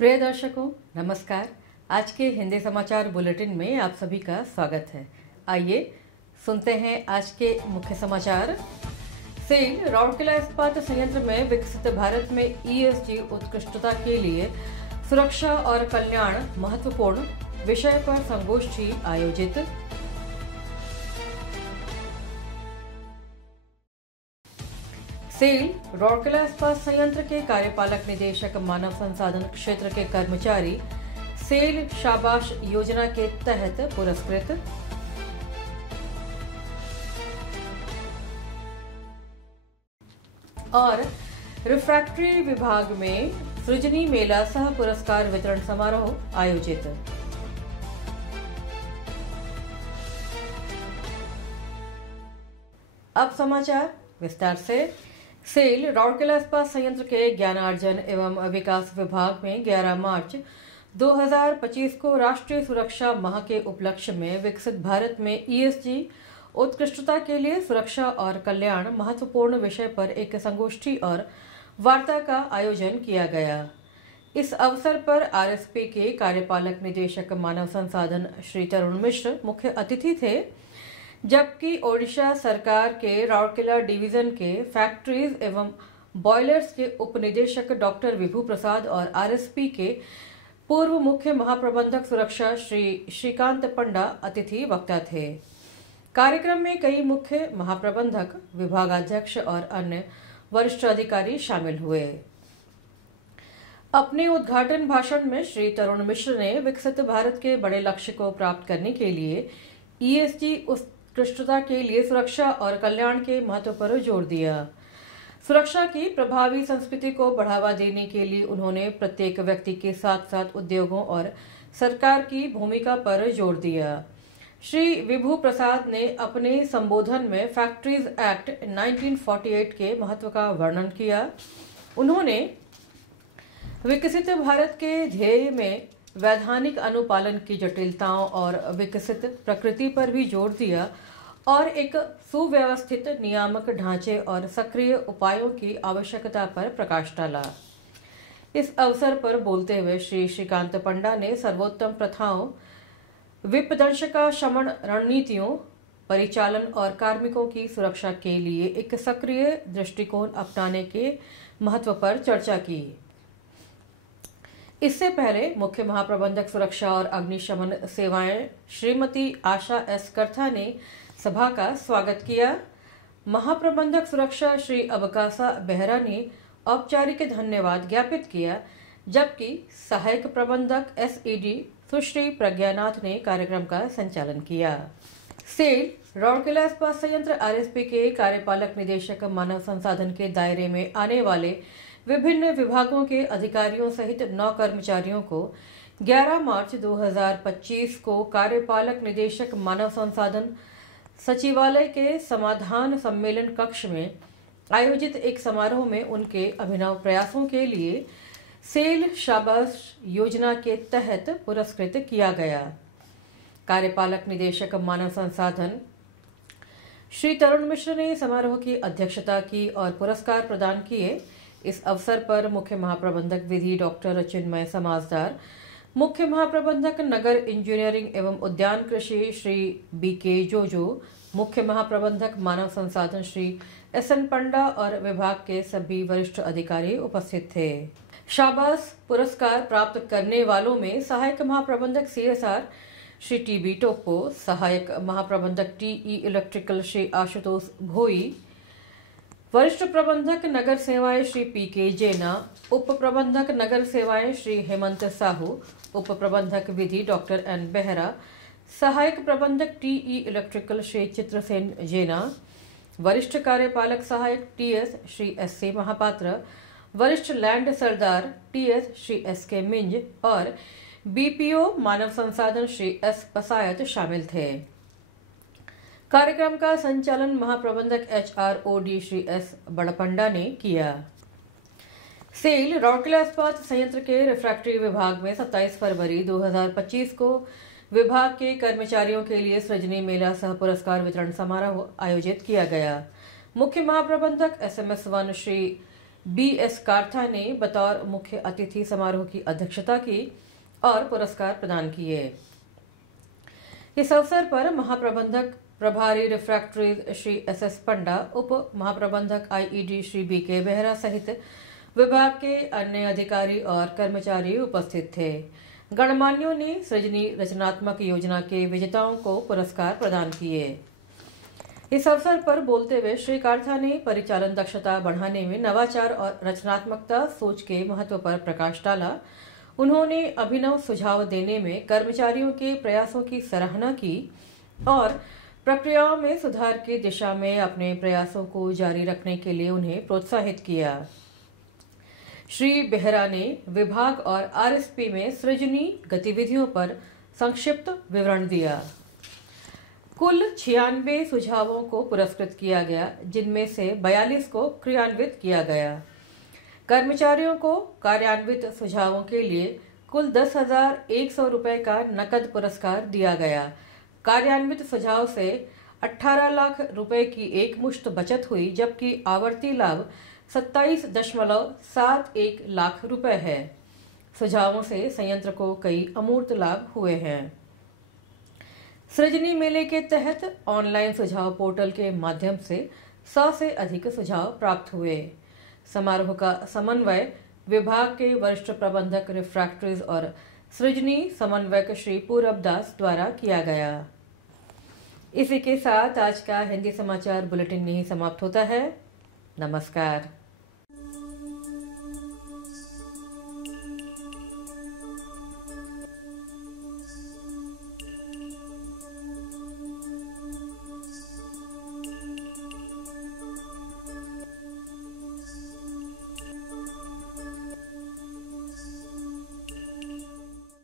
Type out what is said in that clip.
प्रिय दर्शकों, नमस्कार। आज के हिंदी समाचार बुलेटिन में आप सभी का स्वागत है। आइए सुनते हैं आज के मुख्य समाचार। सेल राउरकेला इस्पात संयंत्र में विकसित भारत में ईएसजी उत्कृष्टता के लिए सुरक्षा और कल्याण महत्वपूर्ण विषय पर संगोष्ठी आयोजित। सेल राउरकेला इस्पात संयंत्र के कार्यपालक निदेशक मानव संसाधन क्षेत्र के कर्मचारी सेल शाबाश योजना के तहत पुरस्कृत। और रिफ्रैक्टरी विभाग में सृजनी मेला सह पुरस्कार वितरण समारोह आयोजित। अब समाचार विस्तार से। सेल राउरकेला इस्पात संयंत्र के ज्ञानार्जन एवं विकास विभाग में 11 मार्च 2025 को राष्ट्रीय सुरक्षा माह के उपलक्ष्य में विकसित भारत में ईएसजी उत्कृष्टता के लिए सुरक्षा और कल्याण महत्वपूर्ण विषय पर एक संगोष्ठी और वार्ता का आयोजन किया गया। इस अवसर पर आरएसपी के कार्यपालक निदेशक मानव संसाधन श्री तरुण मिश्र मुख्य अतिथि थे, जबकि ओडिशा सरकार के राउरकेला डिवीजन के फैक्ट्रीज एवं बॉयलर्स के उप निदेशक डॉक्टर विभू प्रसाद और आरएसपी के पूर्व मुख्य महाप्रबंधक सुरक्षा श्री श्रीकांत पंडा अतिथि वक्ता थे। कार्यक्रम में कई मुख्य महाप्रबंधक, विभागाध्यक्ष और अन्य वरिष्ठ अधिकारी शामिल हुए। अपने उद्घाटन भाषण में श्री तरुण मिश्र ने विकसित भारत के बड़े लक्ष्य को प्राप्त करने के लिए ईएसजी उत्कृष्टता के लिए सुरक्षा और कल्याण के महत्व पर जोर दिया। सुरक्षा की प्रभावी संस्कृति को बढ़ावा देने के लिए उन्होंने प्रत्येक व्यक्ति के साथ साथ उद्योगों और सरकार की भूमिका पर जोर दिया। श्री विभू प्रसाद ने अपने संबोधन में फैक्ट्रीज एक्ट 1948 के महत्व का वर्णन किया। उन्होंने विकसित भारत के ध्येय में वैधानिक अनुपालन की जटिलताओं और विकसित प्रकृति पर भी जोर दिया और एक सुव्यवस्थित नियामक ढांचे और सक्रिय उपायों की आवश्यकता पर प्रकाश डाला। इस अवसर पर बोलते हुए श्री श्रीकांत पंडा ने सर्वोत्तम प्रथाओं, विपदंश का शमन रणनीतियों, परिचालन और कार्मिकों की सुरक्षा के लिए एक सक्रिय दृष्टिकोण अपनाने के महत्व पर चर्चा की। इससे पहले मुख्य महाप्रबंधक सुरक्षा और अग्निशमन सेवाएं श्रीमती आशा एस करथा ने सभा का स्वागत किया। महाप्रबंधक सुरक्षा श्री अबकासा बेहरा ने औपचारिक धन्यवाद ज्ञापित किया, जबकि सहायक प्रबंधक एसईडी सुश्री प्रज्ञानाथ ने कार्यक्रम का संचालन किया। सेल राउरकेला इस्पात संयंत्र आरएसपी के कार्यपालक निदेशक मानव संसाधन के दायरे में आने वाले विभिन्न विभागों के अधिकारियों सहित 9 कर्मचारियों को 11 मार्च 2025 को कार्यपालक निदेशक मानव संसाधन सचिवालय के समाधान सम्मेलन कक्ष में आयोजित एक समारोह में उनके अभिनव प्रयासों के लिए सेल शाबाश योजना के तहत पुरस्कृत किया गया। कार्यपालक निदेशक मानव संसाधन श्री तरुण मिश्र ने समारोह की अध्यक्षता की और पुरस्कार प्रदान किए। इस अवसर पर मुख्य महाप्रबंधक विधि डॉक्टर चिन्मय समाजदार, मुख्य महाप्रबंधक नगर इंजीनियरिंग एवं उद्यान कृषि श्री बीके जोजो, मुख्य महाप्रबंधक मानव संसाधन श्री एसएन पंडा और विभाग के सभी वरिष्ठ अधिकारी उपस्थित थे। शाबाश पुरस्कार प्राप्त करने वालों में सहायक महाप्रबंधक सीएसआर श्री टीबी टोप्पो, सहायक महाप्रबंधक टीई इलेक्ट्रिकल श्री आशुतोष भोई, वरिष्ठ प्रबंधक नगर सेवाएं श्री पीके जेना, उप प्रबंधक नगर सेवाएं श्री हेमंत साहू, उप प्रबंधक विधि डॉक्टर एन बेहरा, सहायक प्रबंधक टीई इलेक्ट्रिकल श्री चित्रसेन जेना, वरिष्ठ कार्यपालक सहायक टीएस श्री एससी महापात्र, वरिष्ठ लैंड सरदार टीएस श्री एसके मिंज और बीपीओ मानव संसाधन श्री एस पसायत शामिल थे। कार्यक्रम का संचालन महाप्रबंधक एचआरओडी श्री एस बड़पंडा ने किया। सेल राउरकेला इस्पात संयंत्र के रिफ्रैक्टरी विभाग में 27 फरवरी 2025 को विभाग के कर्मचारियों के लिए सृजनी मेला सह पुरस्कार वितरण समारोह आयोजित किया गया। मुख्य महाप्रबंधक एसएमएस 1 श्री BS कार्था ने बतौर मुख्य अतिथि समारोह की अध्यक्षता की और पुरस्कार प्रदान किए। इस अवसर पर महाप्रबंधक प्रभारी रिफ्रैक्टरीज श्री SS पंडा, उप महाप्रबंधक IED श्री BK बेहरा सहित विभाग के अन्य अधिकारी और कर्मचारी उपस्थित थे। गणमान्यों ने सृजनी रचनात्मक योजना के विजेताओं को पुरस्कार प्रदान किए। इस अवसर पर बोलते हुए श्री कार्था ने परिचालन दक्षता बढ़ाने में नवाचार और रचनात्मकता सोच के महत्व पर प्रकाश डाला। उन्होंने अभिनव सुझाव देने में कर्मचारियों के प्रयासों की सराहना की और प्रक्रियाओं में सुधार की दिशा में अपने प्रयासों को जारी रखने के लिए उन्हें प्रोत्साहित किया। श्री बेहरा ने विभाग और RSP में सृजनी गतिविधियों पर संक्षिप्त विवरण दिया। कुल 96 सुझावों को पुरस्कृत किया गया, जिनमें से 42 को क्रियान्वित किया गया। कर्मचारियों को कार्यान्वित सुझावों के लिए कुल 10,100 रुपए का नकद पुरस्कार दिया गया। कार्यान्वित सुझाव से 18 लाख रुपए की एक मुश्त बचत हुई, जबकि आवर्ती लाभ 27.71 लाख रुपए है। सुझावों से संयंत्र को कई अमूर्त लाभ हुए हैं। सृजनी मेले के तहत ऑनलाइन सुझाव पोर्टल के माध्यम से 100 से अधिक सुझाव प्राप्त हुए। समारोह का समन्वय विभाग के वरिष्ठ प्रबंधक रिफ्रैक्टरीज और सृजनी समन्वयक श्री पूरब दास द्वारा किया गया। इसी के साथ आज का हिंदी समाचार बुलेटिन यहीं समाप्त होता है। नमस्कार।